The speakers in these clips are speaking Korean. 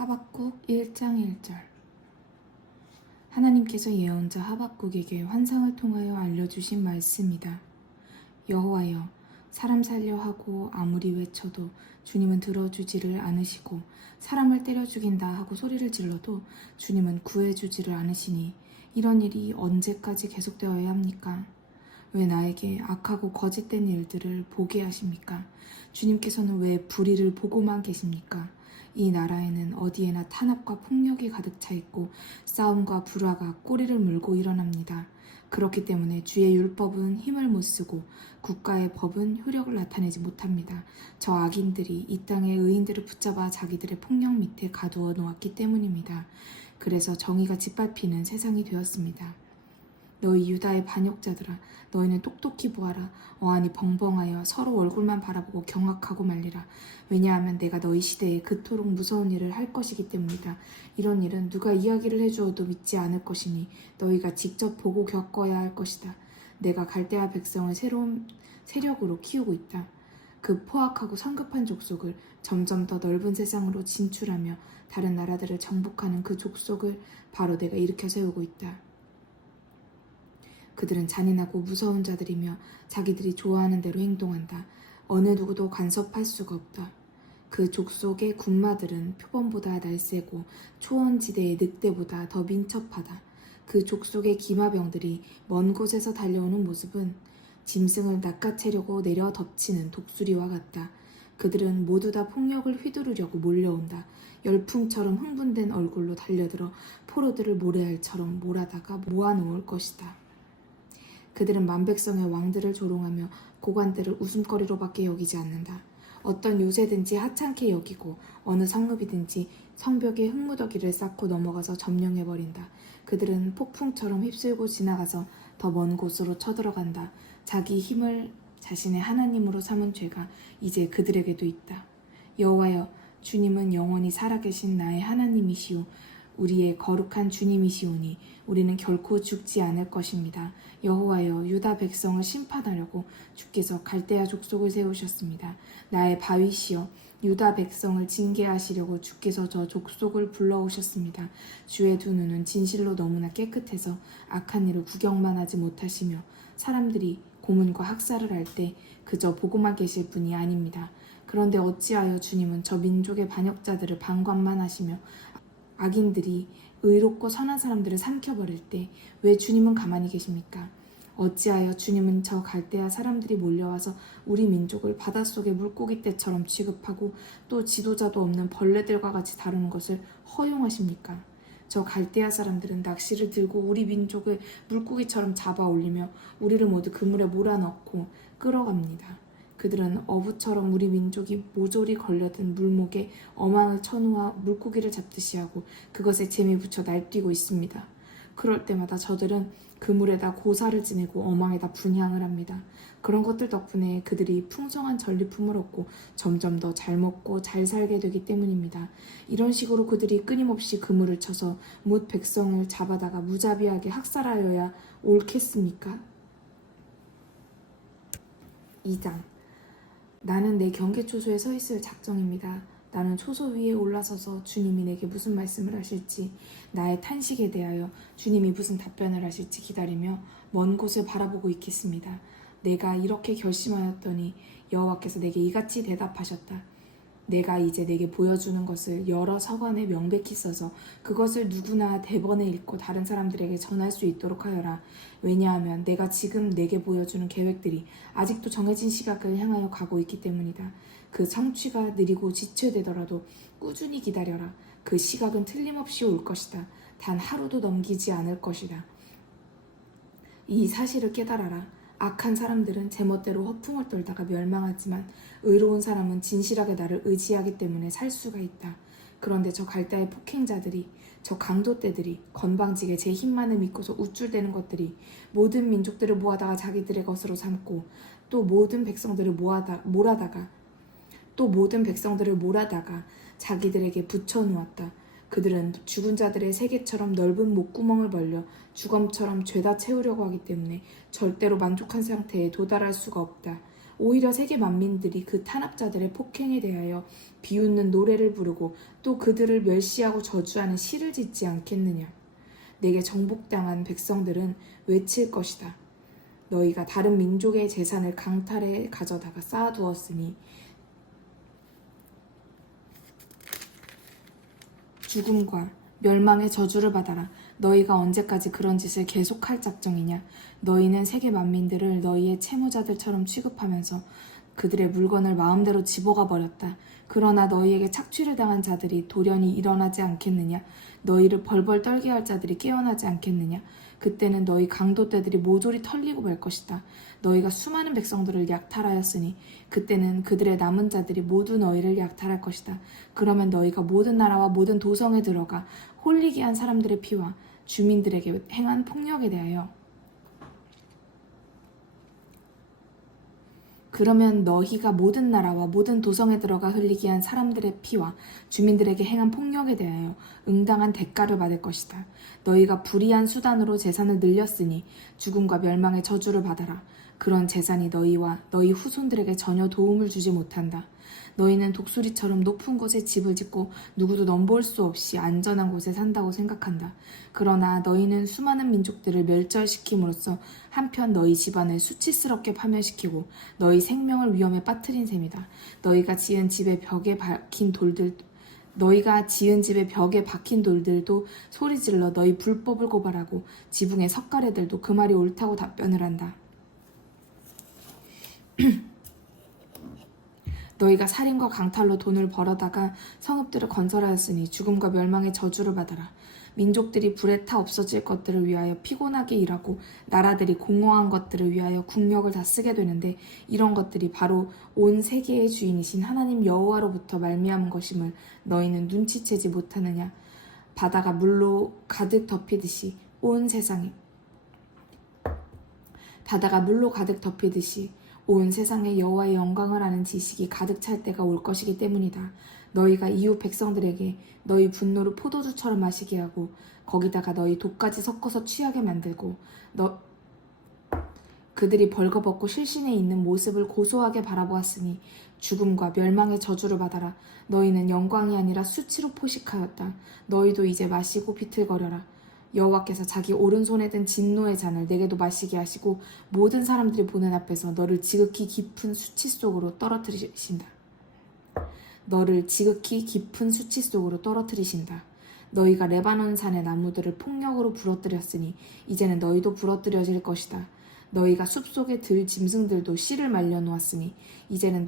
하박국 1장 1절. 하나님께서 예언자 하박국에게 환상을 통하여 알려주신 말씀이다. 여호와여, 사람 살려 하고 아무리 외쳐도 주님은 들어주지를 않으시고, 사람을 때려 죽인다 하고 소리를 질러도 주님은 구해주지를 않으시니 이런 일이 언제까지 계속되어야 합니까? 왜 나에게 악하고 거짓된 일들을 보게 하십니까? 주님께서는 왜 불의를 보고만 계십니까? 이 나라에는 어디에나 탄압과 폭력이 가득 차 있고 싸움과 불화가 꼬리를 물고 일어납니다. 그렇기 때문에 주의 율법은 힘을 못 쓰고 국가의 법은 효력을 나타내지 못합니다. 저 악인들이 이 땅의 의인들을 붙잡아 자기들의 폭력 밑에 가두어 놓았기 때문입니다. 그래서 정의가 짓밟히는 세상이 되었습니다. 너희 유다의 반역자들아, 너희는 똑똑히 보아라. 어안이 벙벙하여 서로 얼굴만 바라보고 경악하고 말리라. 왜냐하면 내가 너희 시대에 그토록 무서운 일을 할 것이기 때문이다. 이런 일은 누가 이야기를 해주어도 믿지 않을 것이니 너희가 직접 보고 겪어야 할 것이다. 내가 갈대아 백성을 새로운 세력으로 키우고 있다. 그 포악하고 성급한 족속을 점점 더 넓은 세상으로 진출하며 다른 나라들을 정복하는 그 족속을 바로 내가 일으켜 세우고 있다. 그들은 잔인하고 무서운 자들이며 자기들이 좋아하는 대로 행동한다. 어느 누구도 간섭할 수가 없다. 그 족속의 군마들은 표범보다 날쌔고 초원지대의 늑대보다 더 민첩하다. 그 족속의 기마병들이 먼 곳에서 달려오는 모습은 짐승을 낚아채려고 내려 덮치는 독수리와 같다. 그들은 모두 다 폭력을 휘두르려고 몰려온다. 열풍처럼 흥분된 얼굴로 달려들어 포로들을 모래알처럼 몰아다가 모아놓을 것이다. 그들은 만백성의 왕들을 조롱하며 고관들을 웃음거리로밖에 여기지 않는다. 어떤 요새든지 하찮게 여기고 어느 성읍이든지 성벽에 흙무더기를 쌓고 넘어가서 점령해버린다. 그들은 폭풍처럼 휩쓸고 지나가서 더 먼 곳으로 쳐들어간다. 자기 힘을 자신의 하나님으로 삼은 죄가 이제 그들에게도 있다. 여호와여, 주님은 영원히 살아계신 나의 하나님이시오. 우리의 거룩한 주님이시오니 우리는 결코 죽지 않을 것입니다. 여호와여, 유다 백성을 심판하려고 주께서 갈대아 족속을 세우셨습니다. 나의 바위시여, 유다 백성을 징계하시려고 주께서 저 족속을 불러오셨습니다. 주의 두 눈은 진실로 너무나 깨끗해서 악한 일을 구경만 하지 못하시며 사람들이 고문과 학살을 할 때 그저 보고만 계실 분이 아닙니다. 그런데 어찌하여 주님은 저 민족의 반역자들을 방관만 하시며 악인들이 의롭고 선한 사람들을 삼켜버릴 때 왜 주님은 가만히 계십니까? 어찌하여 주님은 저 갈대아 사람들이 몰려와서 우리 민족을 바닷속의 물고기 떼처럼 취급하고 또 지도자도 없는 벌레들과 같이 다루는 것을 허용하십니까? 저 갈대아 사람들은 낚시를 들고 우리 민족을 물고기처럼 잡아 올리며 우리를 모두 그물에 몰아넣고 끌어갑니다. 그들은 어부처럼 우리 민족이 모조리 걸려든 물목에 어망을 쳐놓아 물고기를 잡듯이 하고 그것에 재미 붙여 날뛰고 있습니다. 그럴 때마다 저들은 그물에다 고사를 지내고 어망에다 분향을 합니다. 그런 것들 덕분에 그들이 풍성한 전리품을 얻고 점점 더 잘 먹고 잘 살게 되기 때문입니다. 이런 식으로 그들이 끊임없이 그물을 쳐서 뭇 백성을 잡아다가 무자비하게 학살하여야 옳겠습니까? 2장. 나는 내 경계초소에 서 있을 작정입니다. 나는 초소 위에 올라서서 주님이 내게 무슨 말씀을 하실지, 나의 탄식에 대하여 주님이 무슨 답변을 하실지 기다리며 먼 곳을 바라보고 있겠습니다. 내가 이렇게 결심하였더니 여호와께서 내게 이같이 대답하셨다. 내가 이제 내게 보여주는 것을 여러 서간에 명백히 써서 그것을 누구나 대번에 읽고 다른 사람들에게 전할 수 있도록 하여라. 왜냐하면 내가 지금 내게 보여주는 계획들이 아직도 정해진 시각을 향하여 가고 있기 때문이다. 그 성취가 느리고 지체되더라도 꾸준히 기다려라. 그 시각은 틀림없이 올 것이다. 단 하루도 넘기지 않을 것이다. 이 사실을 깨달아라. 악한 사람들은 제멋대로 허풍을 떨다가 멸망하지만 의로운 사람은 진실하게 나를 의지하기 때문에 살 수가 있다. 그런데 저 갈대아의 폭행자들이, 저 강도떼들이, 건방지게 제 힘만을 믿고서 우쭐대는 것들이 모든 민족들을 모아다가 자기들의 것으로 삼고 또 모든 백성들을 몰아다가 자기들에게 붙여놓았다. 그들은 죽은 자들의 세계처럼 넓은 목구멍을 벌려 주검처럼 죄다 채우려고 하기 때문에 절대로 만족한 상태에 도달할 수가 없다. 오히려 세계 만민들이 그 탄압자들의 폭행에 대하여 비웃는 노래를 부르고 또 그들을 멸시하고 저주하는 시를 짓지 않겠느냐. 내게 정복당한 백성들은 외칠 것이다. 너희가 다른 민족의 재산을 강탈해 가져다가 쌓아두었으니 죽음과 멸망의 저주를 받아라. 너희가 언제까지 그런 짓을 계속할 작정이냐. 너희는 세계 만민들을 너희의 채무자들처럼 취급하면서 그들의 물건을 마음대로 집어가 버렸다. 그러나 너희에게 착취를 당한 자들이 돌연히 일어나지 않겠느냐. 너희를 벌벌 떨게 할 자들이 깨어나지 않겠느냐. 그때는 너희 강도떼들이 모조리 털리고 말 것이다. 너희가 수많은 백성들을 약탈하였으니 그때는 그들의 남은 자들이 모두 너희를 약탈할 것이다. 그러면 너희가 모든 나라와 모든 도성에 들어가 홀리게 한 사람들의 피와 주민들에게 행한 폭력에 대하여 그러면 너희가 모든 나라와 모든 도성에 들어가 흘리게 한 사람들의 피와 주민들에게 행한 폭력에 대하여 응당한 대가를 받을 것이다. 너희가 불의한 수단으로 재산을 늘렸으니 죽음과 멸망의 저주를 받아라. 그런 재산이 너희와 너희 후손들에게 전혀 도움을 주지 못한다. 너희는 독수리처럼 높은 곳에 집을 짓고 누구도 넘볼 수 없이 안전한 곳에 산다고 생각한다. 그러나 너희는 수많은 민족들을 멸절시킴으로써 한편 너희 집안을 수치스럽게 파멸시키고 너희 생명을 위험에 빠뜨린 셈이다. 너희가 지은 집의 벽에 박힌 돌들도 소리질러 너희 불법을 고발하고 지붕의 석가래들도 그 말이 옳다고 답변을 한다. 너희가 살인과 강탈로 돈을 벌어다가 성읍들을 건설하였으니 죽음과 멸망의 저주를 받아라. 민족들이 불에 타 없어질 것들을 위하여 피곤하게 일하고 나라들이 공허한 것들을 위하여 국력을 다 쓰게 되는데 이런 것들이 바로 온 세계의 주인이신 하나님 여호와로부터 말미암은 것임을 너희는 눈치채지 못하느냐. 바다가 물로 가득 덮이듯이 온 세상에 여호와의 영광을 아는 지식이 가득 찰 때가 올 것이기 때문이다. 너희가 이웃 백성들에게 너희 분노를 포도주처럼 마시게 하고 거기다가 너희 독까지 섞어서 취하게 만들고 그들이 벌거벗고 실신에 있는 모습을 고소하게 바라보았으니 죽음과 멸망의 저주를 받아라. 너희는 영광이 아니라 수치로 포식하였다. 너희도 이제 마시고 비틀거려라. 여호와께서 자기 오른손에 든 진노의 잔을 내게도 마시게 하시고 모든 사람들이 보는 앞에서 너를 지극히 깊은 수치 속으로 떨어뜨리신다. 너희가 레바논 산의 나무들을 폭력으로 부러뜨렸으니 이제는 너희도 부러뜨려질 것이다. 너희가 숲속에 들 짐승들도 씨를 말려놓았으니 이제는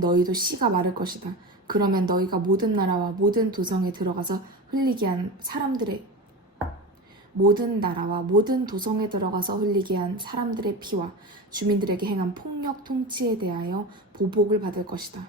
너희도 씨가 마를 것이다. 그러면 너희가 모든 나라와 모든 도성에 들어가서 흘리게 한 사람들의 피와 주민들에게 행한 폭력 통치에 대하여 보복을 받을 것이다.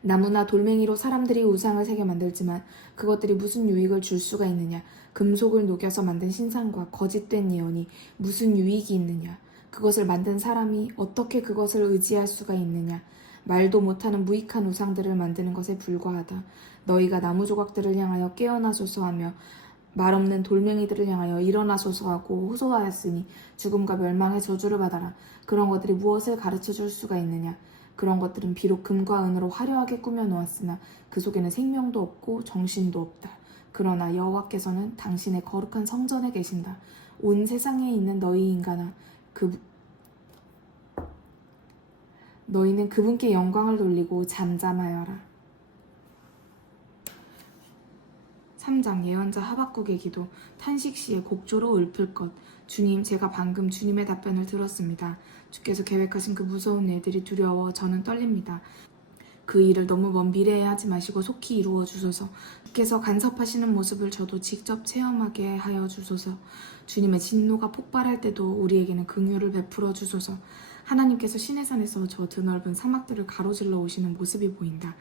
나무나 돌멩이로 사람들이 우상을 새겨 만들지만 그것들이 무슨 유익을 줄 수가 있느냐. 금속을 녹여서 만든 신상과 거짓된 예언이 무슨 유익이 있느냐. 그것을 만든 사람이 어떻게 그것을 의지할 수가 있느냐. 말도 못하는 무익한 우상들을 만드는 것에 불과하다. 너희가 나무 조각들을 향하여 깨어나소서 하며 말 없는 돌멩이들을 향하여 일어나소서 하고 호소하였으니 죽음과 멸망의 저주를 받아라. 그런 것들이 무엇을 가르쳐 줄 수가 있느냐. 그런 것들은 비록 금과 은으로 화려하게 꾸며 놓았으나 그 속에는 생명도 없고 정신도 없다. 그러나 여호와께서는 당신의 거룩한 성전에 계신다. 온 세상에 있는 너희 인간아, 너희는 그분께 영광을 돌리고 잠잠하여라. 3장 예언자 하박국의 기도. 탄식 시에 곡조로 읊을 것. 주님, 제가 방금 주님의 답변을 들었습니다. 주께서 계획하신 그 무서운 일들이 두려워 저는 떨립니다. 그 일을 너무 먼 미래에 하지 마시고 속히 이루어 주소서. 주께서 간섭하시는 모습을 저도 직접 체험하게 하여 주소서. 주님의 진노가 폭발할 때도 우리에게는 긍휼을 베풀어 주소서. 하나님께서 시내산에서 저 드넓은 사막들을 가로질러 오시는 모습이 보인다.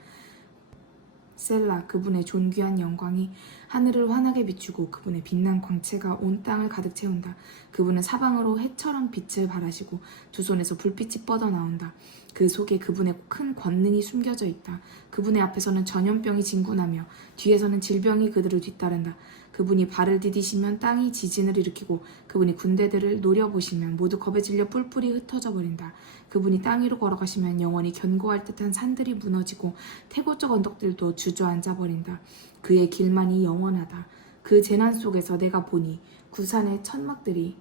셀라. 그분의 존귀한 영광이 하늘을 환하게 비추고 그분의 빛난 광채가 온 땅을 가득 채운다. 그분은 사방으로 해처럼 빛을 발하시고 두 손에서 불빛이 뻗어나온다. 그 속에 그분의 큰 권능이 숨겨져 있다. 그분의 앞에서는 전염병이 진군하며 뒤에서는 질병이 그들을 뒤따른다. 그분이 발을 디디시면 땅이 지진을 일으키고 그분이 군대들을 노려보시면 모두 겁에 질려 뿔뿔이 흩어져 버린다. 그분이 땅 위로 걸어가시면 영원히 견고할 듯한 산들이 무너지고 태고적 언덕들도 주저앉아 버린다. 그의 길만이 영원하다. 그 재난 속에서 내가 보니 구산의 천막들이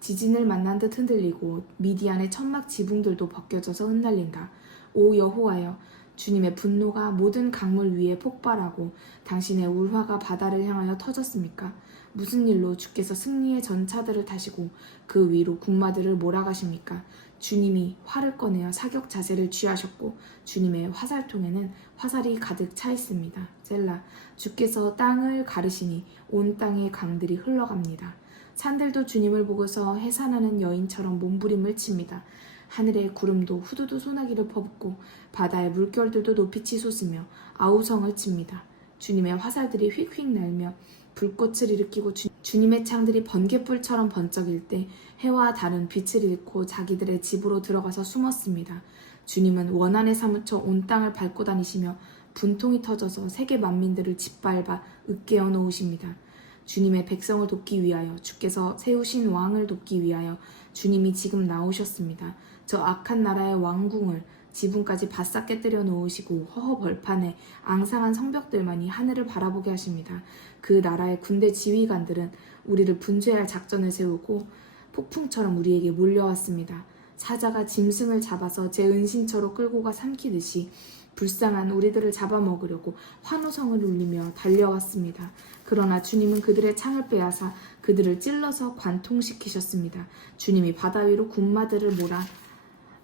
지진을 만난 듯 흔들리고 미디안의 천막 지붕들도 벗겨져서 흩날린다. 오 여호와여, 주님의 분노가 모든 강물 위에 폭발하고 당신의 울화가 바다를 향하여 터졌습니까? 무슨 일로 주께서 승리의 전차들을 타시고 그 위로 군마들을 몰아가십니까? 주님이 활을 꺼내어 사격 자세를 취하셨고 주님의 화살통에는 화살이 가득 차 있습니다. 셀라, 주께서 땅을 가르시니 온 땅의 강들이 흘러갑니다. 산들도 주님을 보고서 해산하는 여인처럼 몸부림을 칩니다. 하늘의 구름도 후두두 소나기를 퍼붓고 바다의 물결들도 높이 치솟으며 아우성을 칩니다. 주님의 화살들이 휙휙 날며 불꽃을 일으키고 주님의 창들이 번갯불처럼 번쩍일 때 해와 달은 빛을 잃고 자기들의 집으로 들어가서 숨었습니다. 주님은 원한에 사무쳐 온 땅을 밟고 다니시며 분통이 터져서 세계 만민들을 짓밟아 으깨어 놓으십니다. 주님의 백성을 돕기 위하여 주께서 세우신 왕을 돕기 위하여 주님이 지금 나오셨습니다. 저 악한 나라의 왕궁을 지붕까지 바싹 깨뜨려 놓으시고 허허 벌판에 앙상한 성벽들만이 하늘을 바라보게 하십니다. 그 나라의 군대 지휘관들은 우리를 분쇄할 작전을 세우고 폭풍처럼 우리에게 몰려왔습니다. 사자가 짐승을 잡아서 제 은신처로 끌고 가 삼키듯이 불쌍한 우리들을 잡아먹으려고 환호성을 울리며 달려왔습니다. 그러나 주님은 그들의 창을 빼앗아 그들을 찔러서 관통시키셨습니다. 주님이 바다 위로 군마들을 몰아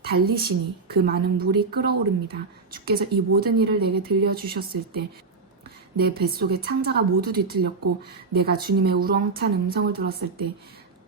달리시니 그 많은 물이 끓어오릅니다. 주께서 이 모든 일을 내게 들려주셨을 때 내 뱃속의 창자가 모두 뒤틀렸고 내가 주님의 우렁찬 음성을 들었을 때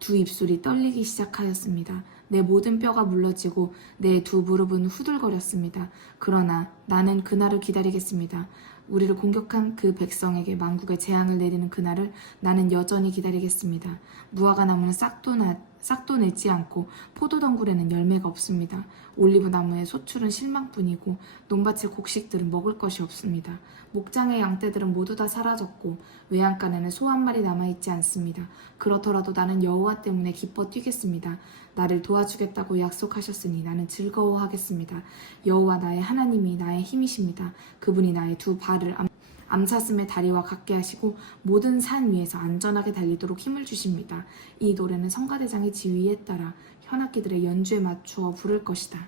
두 입술이 떨리기 시작하였습니다. 내 모든 뼈가 물러지고 내 두 무릎은 후들거렸습니다. 그러나 나는 그날을 기다리겠습니다. 우리를 공격한 그 백성에게 만국의 재앙을 내리는 그날을 나는 여전히 기다리겠습니다. 무화과 나무는 싹도 내지 않고 포도덩굴에는 열매가 없습니다. 올리브 나무의 소출은 실망뿐이고 농밭의 곡식들은 먹을 것이 없습니다. 목장의 양떼들은 모두 다 사라졌고 외양간에는 소 한 마리 남아있지 않습니다. 그렇더라도 나는 여호와 때문에 기뻐 뛰겠습니다. 나를 도와주겠다고 약속하셨으니 나는 즐거워하겠습니다. 여호와 나의 하나님이 나의 힘이십니다. 그분이 나의 두 발을 암사슴의 다리와 같게 하시고 모든 산 위에서 안전하게 달리도록 힘을 주십니다. 이 노래는 성가대장의 지휘에 따라 현악기들의 연주에 맞추어 부를 것이다.